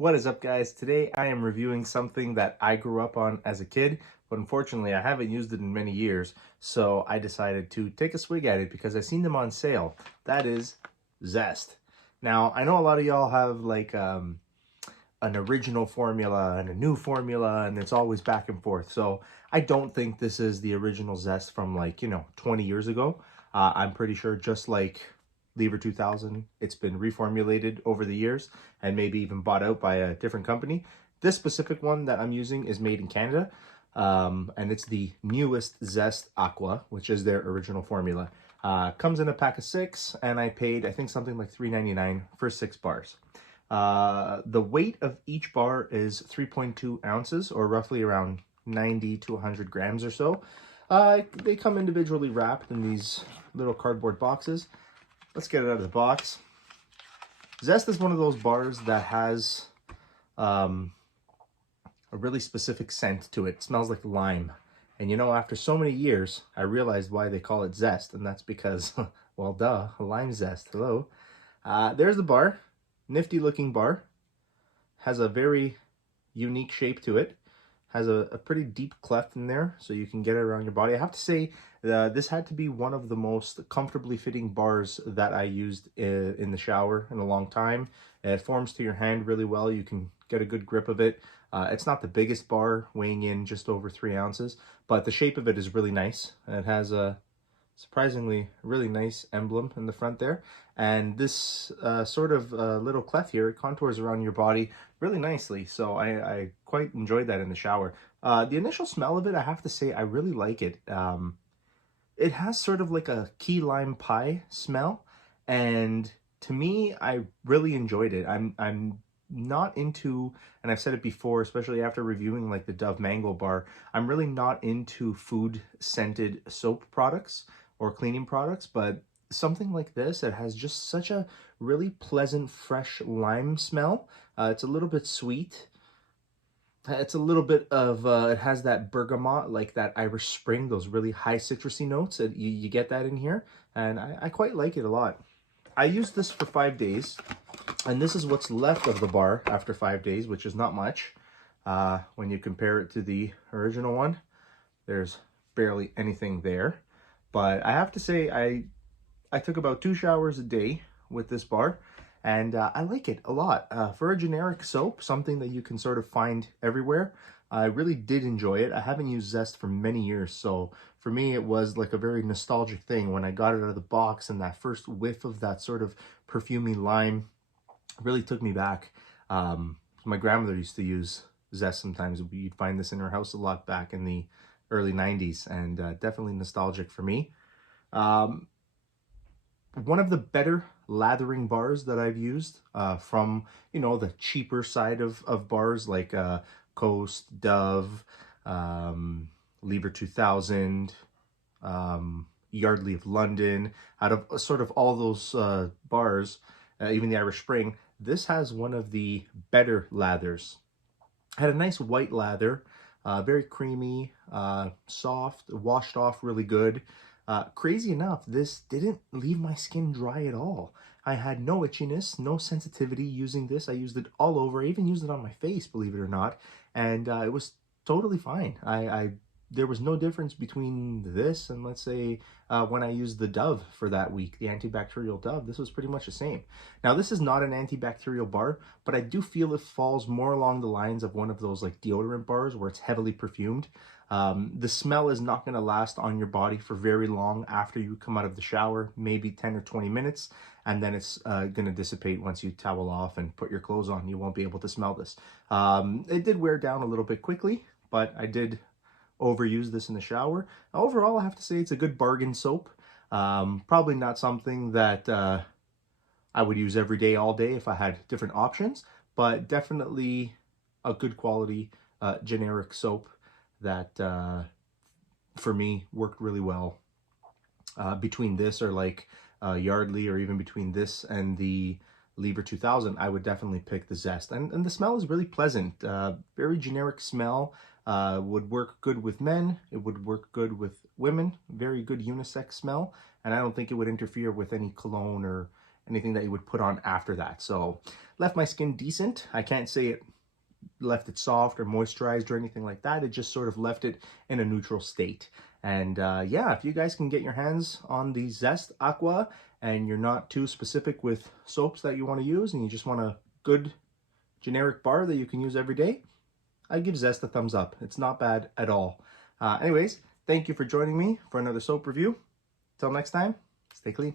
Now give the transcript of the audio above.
What is up, guys? Today I am reviewing something that I grew up on as a kid, but unfortunately I haven't used it in many years, so I decided to take a swig at it because I seen them on sale. That is Zest. Now, I know a lot of y'all have like an original formula and a new formula, and it's always back and forth. So I don't think this is the original Zest from 20 years ago. I'm pretty sure just like Lever 2000, it's been reformulated over the years and maybe even bought out by a different company. This specific one that I'm using is made in Canada, and it's the newest Zest Aqua, which is their original formula. Comes in a pack of 6, and I paid, I think, something like $3.99 for 6 bars. The weight of each bar is 3.2 ounces, or roughly around 90 to 100 grams or so. They come individually wrapped in these little cardboard boxes. Let's get it out of the box. Zest is one of those bars that has a really specific scent to it. It smells like lime. And you know, after so many years, I realized why they call it Zest, and that's because, well, duh, lime zest. Hello. There's the bar. Nifty looking bar. Has a very unique shape to it. Has a pretty deep cleft in there, so you can get it around your body. I have to say, this had to be one of the most comfortably fitting bars that I used in the shower in a long time. It forms to your hand really well. You can get a good grip of it. It's not the biggest bar, weighing in just over 3 ounces, but the shape of it is really nice. It has a surprisingly really nice emblem in the front there, and this little cleft here, it contours around your body really nicely, so I quite enjoyed that in the shower. The initial smell of it, I have to say, I really like it. It has sort of like a key lime pie smell, and to me, I really enjoyed it. I'm not into, and I've said it before, especially after reviewing like the Dove Mango bar, I'm really not into food scented soap products or cleaning products, but something like this, it has just such a really pleasant, fresh lime smell. It's a little bit sweet. It's a little bit of, it has that bergamot, like that Irish Spring, those really high citrusy notes. You get that in here, and I quite like it a lot. I used this for 5 days, and this is what's left of the bar after 5 days, which is not much. When you compare it to the original one, there's barely anything there. But I have to say, I took about 2 showers a day with this bar, and I like it a lot. For a generic soap, something that you can sort of find everywhere, I really did enjoy it. I haven't used Zest for many years, so for me it was like a very nostalgic thing when I got it out of the box, and that first whiff of that sort of perfumey lime really took me back. My grandmother used to use Zest sometimes. You'd find this in her house a lot back in the early 90s, and definitely nostalgic for me. One of the better lathering bars that I've used from, the cheaper side of bars like Coast, Dove, Lever 2000, Yardley of London, out of sort of all those bars, even the Irish Spring, this has one of the better lathers. Had a nice white lather, very creamy, soft, washed off really good. Crazy enough, this didn't leave my skin dry at all. I had no itchiness, no sensitivity using this. I used it all over. I even used it on my face, believe it or not, and it was totally fine. There was no difference between this and, let's say, when I used the Dove for that week, the antibacterial Dove. This was pretty much the same. Now, this is not an antibacterial bar, but I do feel it falls more along the lines of one of those like deodorant bars where it's heavily perfumed. The smell is not going to last on your body for very long after you come out of the shower, maybe 10 or 20 minutes, and then it's going to dissipate once you towel off and put your clothes on. You won't be able to smell this. It did wear down a little bit quickly, but I did overuse this in the shower. Overall, I have to say it's a good bargain soap. Probably not something that I would use every day, all day if I had different options, but definitely a good quality generic soap that for me worked really well. Between this or like Yardley, or even between this and the Lever 2000, I would definitely pick the Zest. And the smell is really pleasant. Very generic smell. Would work good with men. It would work good with women. Very good unisex smell. And I don't think it would interfere with any cologne or anything that you would put on after that. So left my skin decent. I can't say it left it soft or moisturized or anything like that. It just sort of left it in a neutral state. And yeah, if you guys can get your hands on the Zest Aqua and you're not too specific with soaps that you want to use and you just want a good generic bar that you can use every day, I give Zest a thumbs up. It's not bad at all. Anyways, thank you for joining me for another soap review. Till next time, stay clean.